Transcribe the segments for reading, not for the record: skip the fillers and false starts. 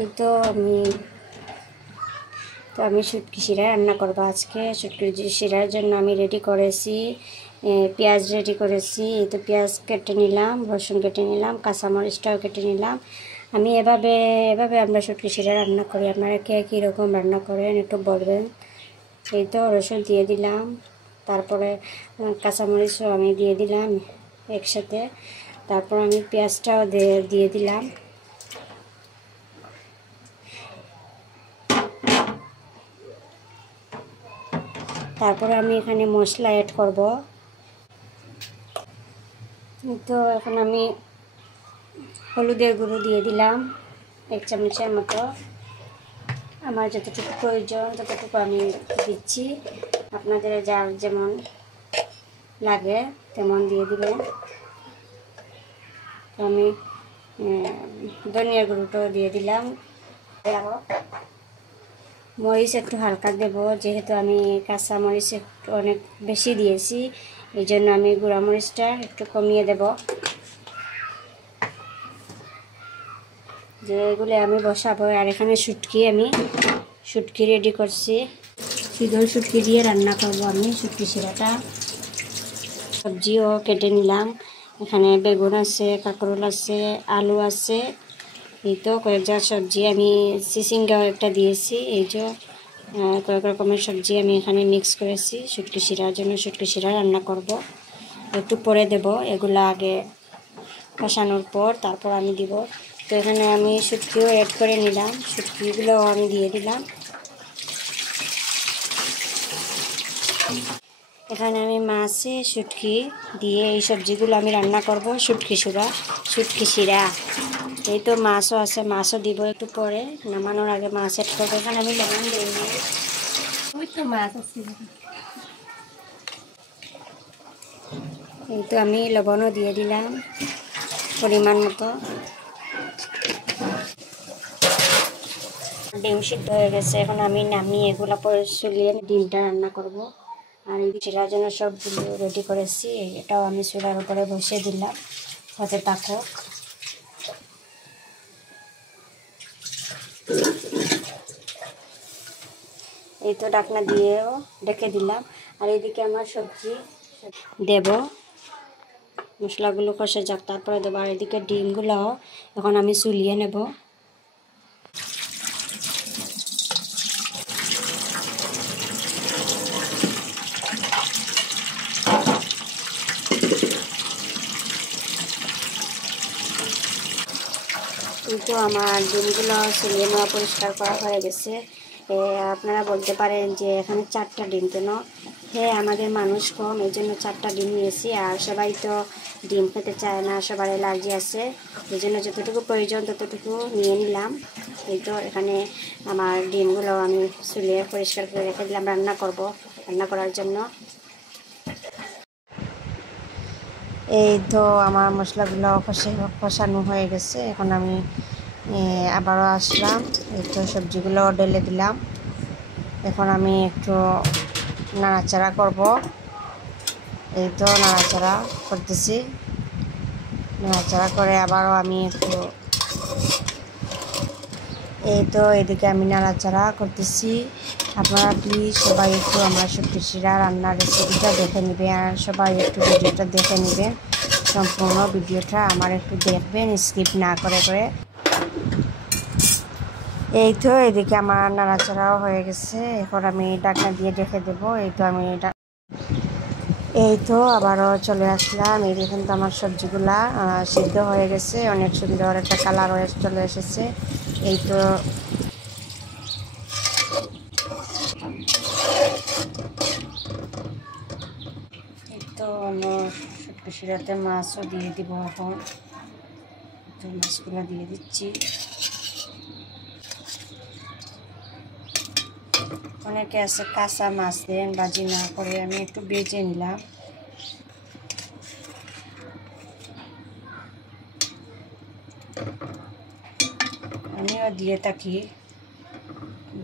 এই তো আমি শুটকি শিরা রান্না করবো আজকে। শুটকি শিরার জন্য আমি রেডি করেছি, পেঁয়াজ রেডি করেছি। এই তো পেঁয়াজ কেটে নিলাম, রসুন কেটে নিলাম, কাঁচামরিচটাও কেটে নিলাম। আমি এভাবে আমরা শুটকি শিরা রান্না করি। আপনারা কে কীরকম রান্না করেন একটু বলবেন। এই তো রসুন দিয়ে দিলাম, তারপরে কাঁচামরিচও আমি দিয়ে দিলাম একসাথে। তারপর আমি পেঁয়াজটাও দিয়ে দিলাম। তারপরে আমি এখানে মশলা অ্যাড করব। তো এখন আমি হলুদের গুঁড়ো দিয়ে দিলাম 1 চামচের মতো। আমার যতটুকু প্রয়োজন ততটুকু আমি দিচ্ছি, আপনাদের যার যেমন লাগে তেমন দিয়ে দিবেন। তো আমি ধনিয়া গুঁড়োটাও দিয়ে দিলাম। আরও মরিচ একটু হালকা দেব, যেহেতু আমি কাঁচা মরিচ একটু অনেক বেশি দিয়েছি, এই জন্য আমি গুঁড়া মরিচটা একটু কমিয়ে দেব। যে এগুলো আমি বসাবো। আর এখানে শুটকি রেডি করছি, শীতল শুটকি দিয়ে রান্না করব আমি শুটকি শিরাটা। সবজিও কেটে নিলাম, এখানে বেগুন আছে, কাঁকরোল আছে, আলু আছে। এই তো কয়েকটা সবজি আমি চিচিঙ্গাও একটা দিয়েছি। এই যে কয়েক রকমের সবজি আমি এখানে মিক্স করেছি শুটকি শিরার জন্য। শুটকি শিরা রান্না করব, একটু পরে দেব। এগুলো আগে কষানোর পর তারপর আমি দিব। তো এখানে আমি শুটকিও অ্যাড করে নিলাম, শুটকিগুলোও আমি দিয়ে দিলাম। এখানে আমি মাছে শুটকি দিয়ে এই সবজিগুলো আমি রান্না করব শুটকি শিরা। এই তো মাছও আছে, মাছও দিব একটু পরে, নামানোর আগে মাছ অ্যাড করবো। এখানে আমি লবণ দিই, ওই তো মাছ আছে। এই তো আমি লবণও দিয়ে দিলাম পরিমাণ মতো। ডিম সিদ্ধ হয়ে গেছে, এখন আমি নামিয়ে এগুলো পরে চুলিয়ে ডিমটা রান্না করব। আর এই চিরার জন্য সবগুলো রেডি করেছি, এটাও আমি চুলার উপরে বসিয়ে দিলাম, হতে থাকুক। এই তো ঢাকনা দিয়েও ঢেকে দিলাম। আর এইদিকে আমার সবজি দেব, মশলাগুলো কষে যাক তারপরে দেবো। আর এদিকে ডিমগুলো এখন আমি চুলিয়ে নেব। কিন্তু আমার ডিমগুলো চুলিয়ে নেওয়া পরিষ্কার করা হয়ে গেছে। আপনারা বলতে পারেন যে এখানে 4টা ডিম কেন? হ্যাঁ, আমাদের মানুষ কম, এই জন্য 4টা ডিম নিয়েছি। আর সবাই তো ডিম খেতে চায় না, সবার অ্যালার্জি আছে, এই জন্য যতটুকু প্রয়োজন ততটুকু নিয়ে নিলাম। এই তো এখানে আমার ডিমগুলো আমি চুলিয়ে পরিষ্কার করে রেখে দিলাম রান্না করার জন্য। এই তো আমার মশলাগুলো কষানো হয়ে গেছে। এখন আমি আবারও আসলাম, এই তো সবজিগুলো ঢেলে দিলাম। এখন আমি একটু নাড়াচাড়া করব। এই তো নাড়াচাড়া করতেছি, নাড়াচাড়া করে আবারও আমি একটু এই তো এদিকে আমি নাড়াচাড়া করতেছি। আপনারা প্লিজ সবাই একটু আমার শুটকি শিরা রান্নার রেসিপিটা দেখে নেবেন, আর সবাই একটু ভিডিওটা দেখে নেবেন, সম্পূর্ণ ভিডিওটা আমার একটু দেখবেন স্কিপ না করে। এই তো এদিকে আমার নাড়াচাড়াও হয়ে গেছে, এখন আমি ঢাকনা দিয়ে ঢেকে দেবো। এই তো আবারও চলে আসলাম। এই দেখুন তো আমার সবজিগুলা সিদ্ধ হয়ে গেছে, অনেক সুন্দর একটা কালার হয়ে চলে এসেছে। এই তো আমি শুটকি শিরাতে মাছও দিয়ে দিব। এখন তো মাছগুলো দিয়ে দিচ্ছি। অনেকে আছে কাঁচা মাছ দেন, ভাজি না করে, আমি একটু বেজে নিলাম। আমিও দিয়ে থাকি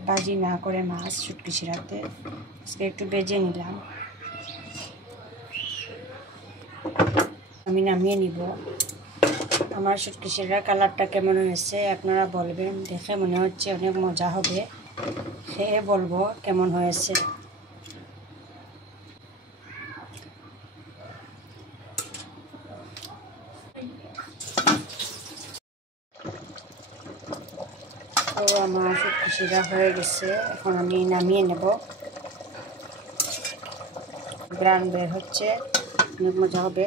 ভাজি না করে মাছ শুটকি শিরাতে, আজকে একটু বেজে নিলাম। আমি নামিয়ে নিব। আমার শুটকি শিরার কালারটা কেমন হয়েছে আপনারা বলবেন। দেখে মনে হচ্ছে অনেক মজা হবে, খেয়ে বলবো কেমন হয়েছে। তো আমার শুটকি শিরা হয়ে গেছে, এখন আমি নামিয়ে নেব। গ্রান বের হচ্ছে, অনেক মজা হবে।